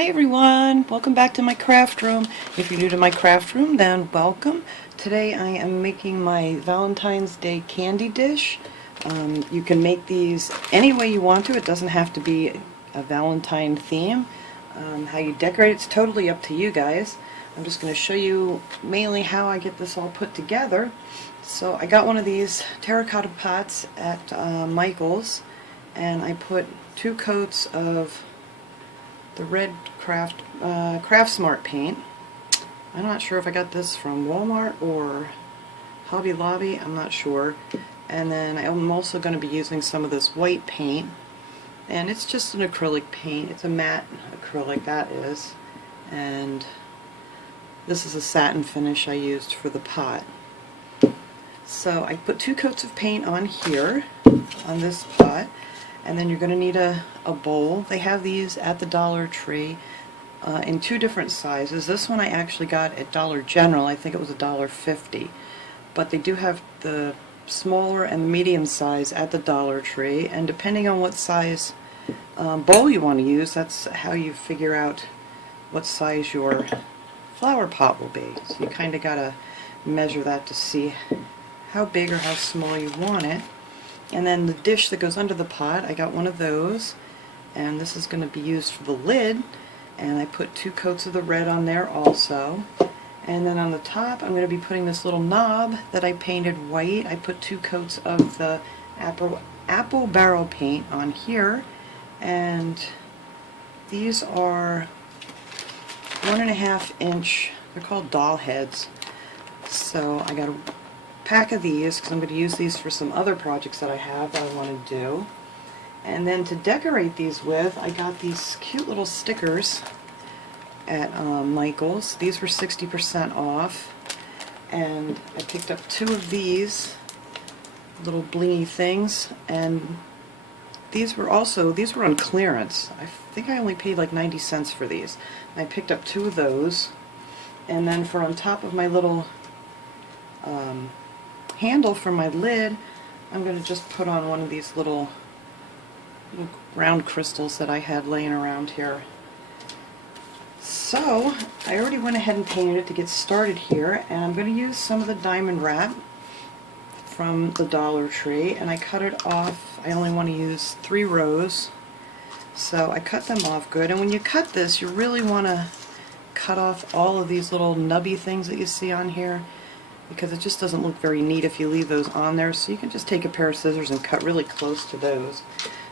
Hi everyone, welcome back to my craft room. If you're new to my craft room, then welcome. Today I am making my Valentine's Day candy dish. You can make these any way you want to. It doesn't have to be a Valentine theme. How you decorate, it's totally up to you guys. I'm just going to show you mainly how I get this all put together. So I got one of these terracotta pots at Michael's, and I put 2 coats of the red Craft Smart paint. I'm not sure if I got this from Walmart or Hobby Lobby, I'm not sure. And then I'm also going to be using some of this white paint, and it's just an acrylic paint. It's a matte acrylic, that is, and this is a satin finish I used for the pot. So I put 2 coats of paint on here, on this pot, and then you're going to need a bowl. They have these at the Dollar Tree in 2 different sizes. This one I actually got at Dollar General. I think it was $1.50. But they do have the smaller and medium size at the Dollar Tree, and depending on what size bowl you want to use, that's how you figure out what size your flower pot will be. So you kind of got to measure that to see how big or how small you want it. And then the dish that goes under the pot, I got one of those, and this is going to be used for the lid, and I put 2 coats of the red on there also. And then on the top I'm going to be putting this little knob that I painted white. I put 2 coats of the apple barrel paint on here, and these are 1.5 inch, they're called doll heads. So I got a pack of these because I'm going to use these for some other projects that I have that I want to do. And then to decorate these with, I got these cute little stickers at Michael's. These were 60% off, and I picked up 2 of these little blingy things, and these were on clearance. I think I only paid like 90 cents for these. I picked up 2 of those, and then for on top of my little handle for my lid, I'm going to just put on one of these little round crystals that I had laying around here. So I already went ahead and painted it to get started here, and I'm going to use some of the diamond wrap from the Dollar Tree, and I cut it off. I only want to use 3 rows, so I cut them off good. And when you cut this, you really want to cut off all of these little nubby things that you see on here, because it just doesn't look very neat if you leave those on there. So you can just take a pair of scissors and cut really close to those.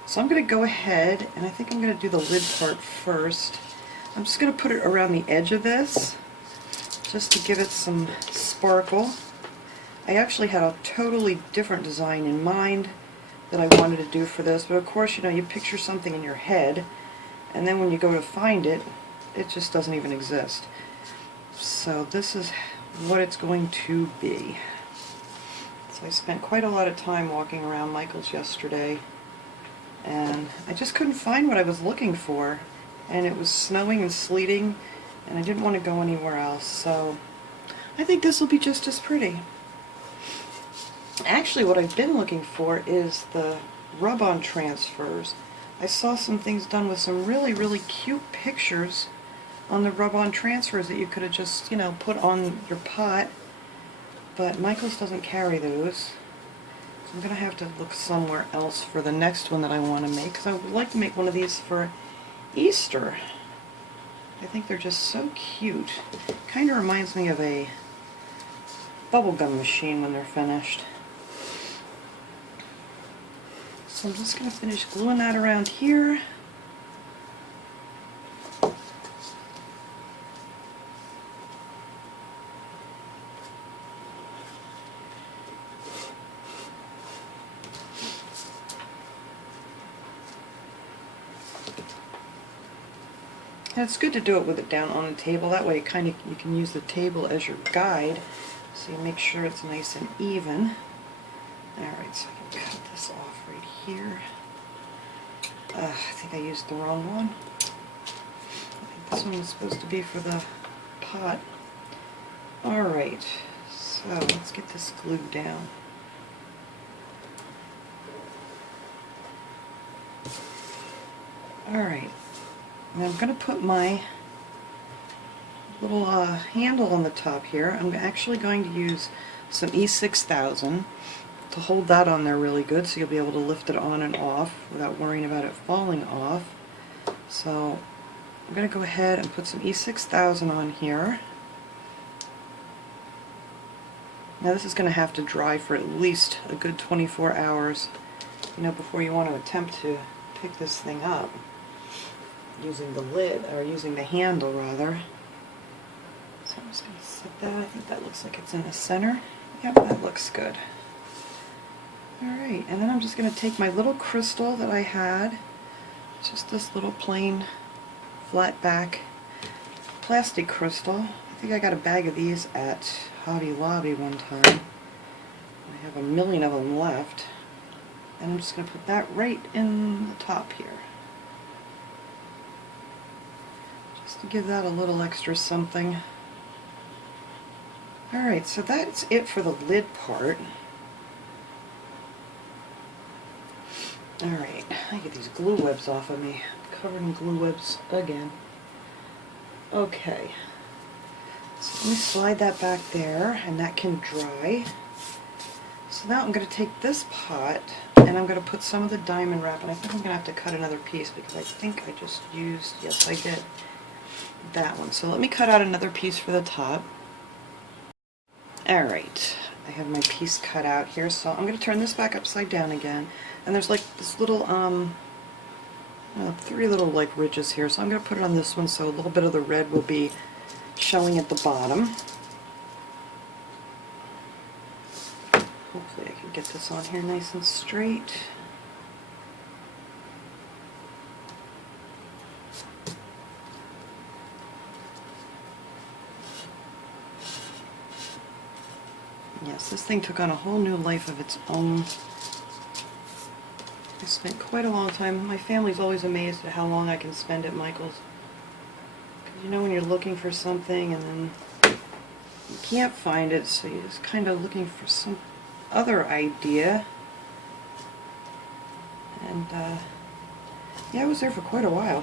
So I'm going to go ahead, and I think I'm going to do the lid part first. I'm just going to put it around the edge of this just to give it some sparkle. I actually had a totally different design in mind that I wanted to do for this, but of course, you know, you picture something in your head, and then when you go to find it, it just doesn't even exist. So this is what it's going to be. So I spent quite a lot of time walking around Michael's yesterday, and I just couldn't find what I was looking for, and it was snowing and sleeting, and I didn't want to go anywhere else, so I think this will be just as pretty. Actually, what I've been looking for is the rub-on transfers. I saw some things done with some really cute pictures on the rub-on transfers that you could have just, you know, put on your pot, but Michael's doesn't carry those. So I'm going to have to look somewhere else for the next one that I want to make, because I would like to make one of these for Easter. I think they're just so cute. Kind of reminds me of a bubblegum machine when they're finished. So I'm just going to finish gluing that around here. And it's good to do it with it down on the table. That way you can use the table as your guide, so you make sure it's nice and even. Alright, so I can cut this off right here. I think I used the wrong one. I think this one was supposed to be for the pot. Alright, so let's get this glued down. Alright, And I'm going to put my little handle on the top here. I'm actually going to use some E6000 to hold that on there really good, so you'll be able to lift it on and off without worrying about it falling off. So I'm going to go ahead and put some E6000 on here. Now this is going to have to dry for at least a good 24 hours, before you want to attempt to pick this thing up using the lid, or using the handle rather. So I'm just going to set that. I think that looks like it's in the center. Yep, that looks good. Alright, and then I'm just going to take my little crystal that I had, just this little plain flat back plastic crystal. I think I got a bag of these at Hobby Lobby one time. I have a million of them left. And I'm just going to put that right in the top here. Just to give that a little extra something. Alright, so that's it for the lid part. Alright, I get these glue webs off of me. I'm covered in glue webs again. Okay. So let me slide that back there, and that can dry. So now I'm going to take this pot, and I'm going to put some of the diamond wrap, and I think I'm going to have to cut another piece because I think I just used, yes I did, that one. So let me cut out another piece for the top. Alright, I have my piece cut out here, so I'm going to turn this back upside down again, and there's like this little, 3 little like ridges here, so I'm going to put it on this one so a little bit of the red will be showing at the bottom. Hopefully I can get this on here nice and straight. Yes, this thing took on a whole new life of its own. I spent quite a long time. My family's always amazed at how long I can spend at Michael's. When you're looking for something and then you can't find it, so you're just kind of looking for some other idea. And yeah, I was there for quite a while.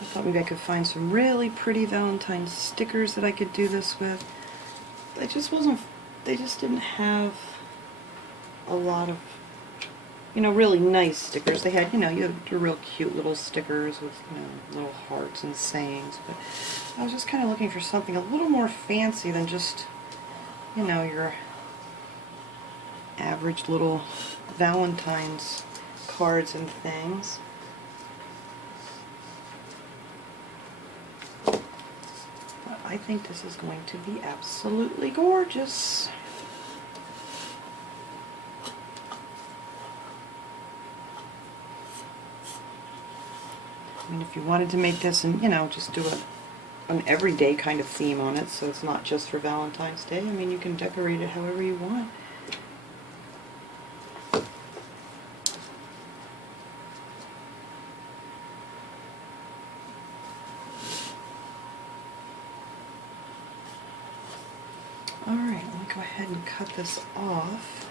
I thought maybe I could find some really pretty Valentine stickers that I could do this with. They just didn't have a lot of, really nice stickers. They had, you had your real cute little stickers with, little hearts and sayings, but I was just kind of looking for something a little more fancy than just, your average little Valentine's cards and things. I think this is going to be absolutely gorgeous. I mean, if you wanted to make this and, just do an everyday kind of theme on it, so it's not just for Valentine's Day, I mean, you can decorate it however you want. Alright, let me go ahead and cut this off.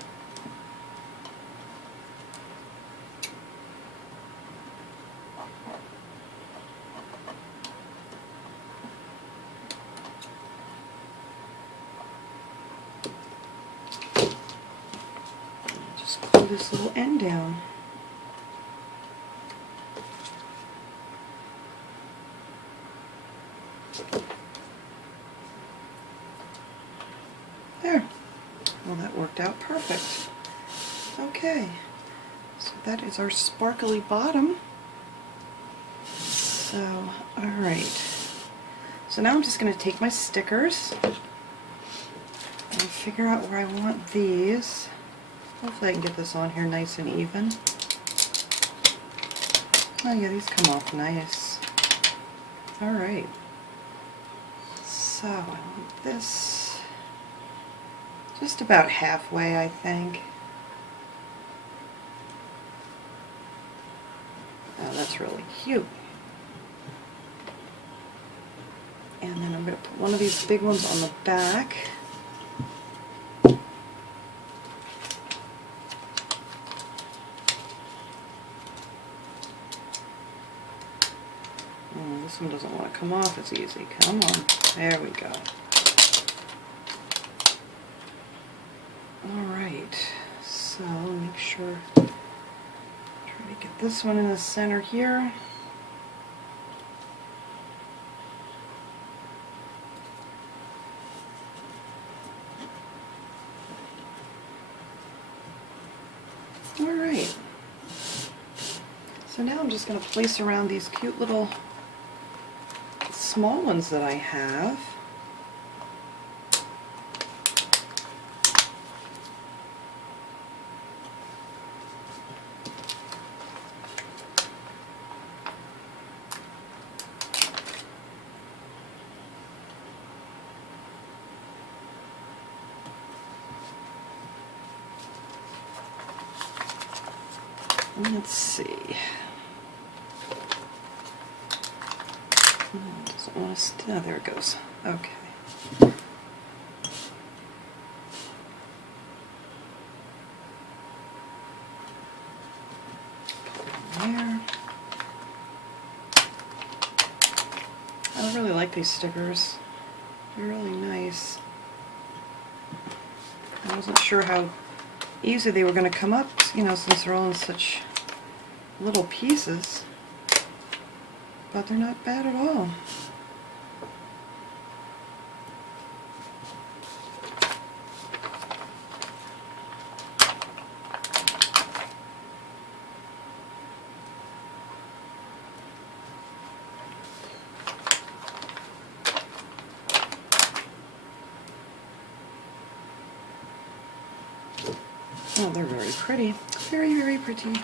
Just glue this little end down. There. Well, that worked out perfect. Okay, so that is our sparkly bottom. So, alright. So now I'm just going to take my stickers and figure out where I want these. Hopefully I can get this on here nice and even. Oh yeah, these come off nice. Alright. So, I want this just about halfway, I think. Oh, that's really cute. And then I'm going to put one of these big ones on the back. Oh, this one doesn't want to come off as easy. Come on. There we go. Alright, so make sure, try to get this one in the center here. Alright, so now I'm just going to place around these cute little small ones that I have. Let's see. Doesn't want to. Oh, there it goes. Okay. There. I really like these stickers. They're really nice. I wasn't sure how easy they were going to come up, you know, since they're all in such little pieces, but they're not bad at all. Oh, they're very pretty. Very, very pretty.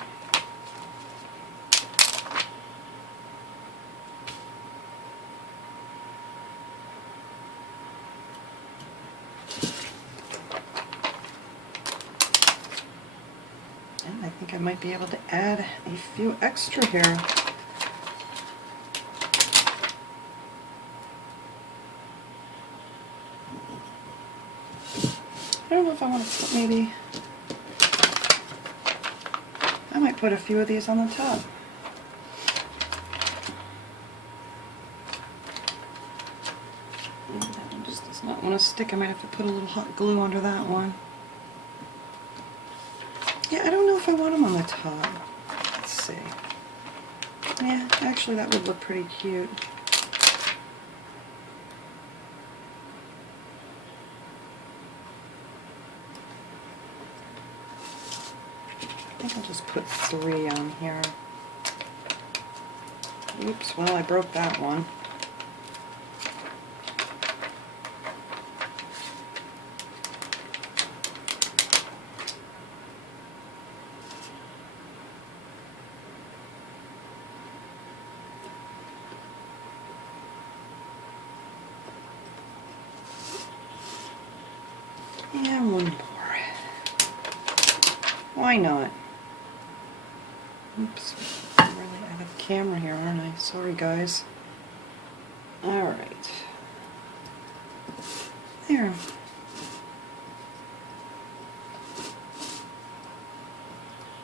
And I think I might be able to add a few extra here. I don't know if I want to put maybe... I might put a few of these on the top. That one just does not want to stick. I might have to put a little hot glue under that one. Yeah, I don't know if I want them on the top. Let's see. Yeah, actually that would look pretty cute. I think I'll just put 3 on here. Oops, well I broke that one. And one more. Why not? Oops, I'm really out of camera here, aren't I? Sorry, guys. Alright. There.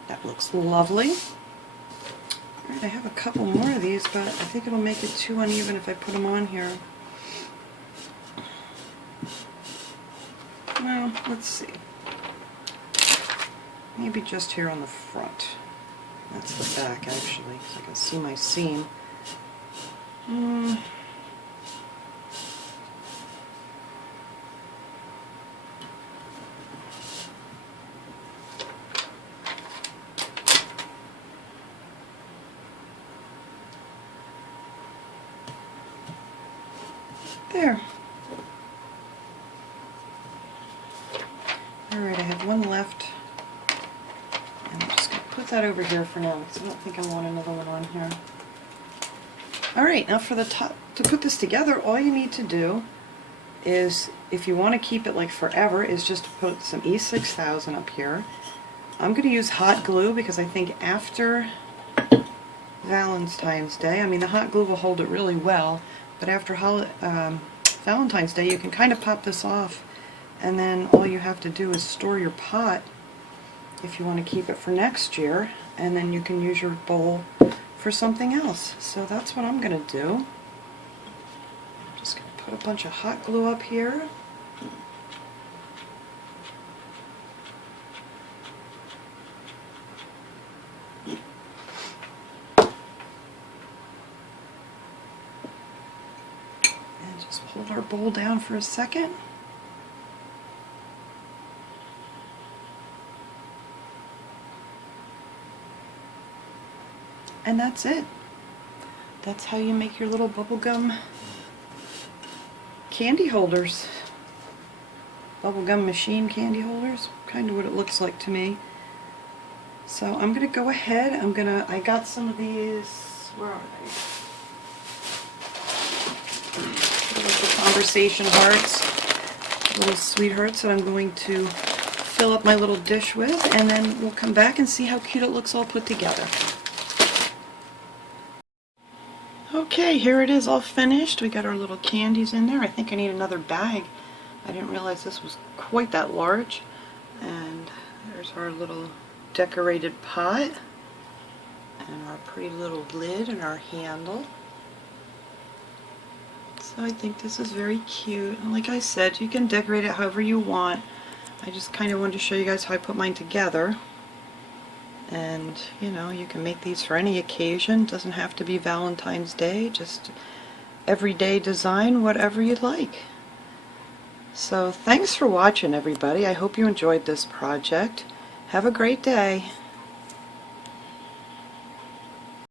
That looks lovely. Alright, I have a couple more of these, but I think it'll make it too uneven if I put them on here. Well, let's see. Maybe just here on the front. That's the back, actually, so I can see my seam. There. Alright, I have one left. And I'm just going to put that over here for now, because I don't think I want another one on here. Alright, now for the top, to put this together, all you need to do is, if you want to keep it like forever, is just to put some E6000 up here. I'm going to use hot glue because I think after Valentine's Day. I mean, the hot glue will hold it really well, but after Valentine's Day you can kind of pop this off, and then all you have to do is store your pot if you want to keep it for next year, and then you can use your bowl for something else. So that's what I'm going to do. I'm just going to put a bunch of hot glue up here. And just hold our bowl down for a second. And that's it. That's how you make your little bubblegum candy holders. Bubblegum machine candy holders. Kind of what it looks like to me. So I'm going to go ahead. I got some of these, where are they? Little conversation hearts. Little sweethearts that I'm going to fill up my little dish with, and then we'll come back and see how cute it looks all put together. Okay, here it is all finished. We got our little candies in there. I think I need another bag. I didn't realize this was quite that large. And there's our little decorated pot. And our pretty little lid and our handle. So I think this is very cute. And like I said, you can decorate it however you want. I just kind of wanted to show you guys how I put mine together. And, you know, you can make these for any occasion. Doesn't have to be Valentine's Day, just everyday design, whatever you'd like. So thanks for watching, everybody. I hope you enjoyed this project. Have a great day.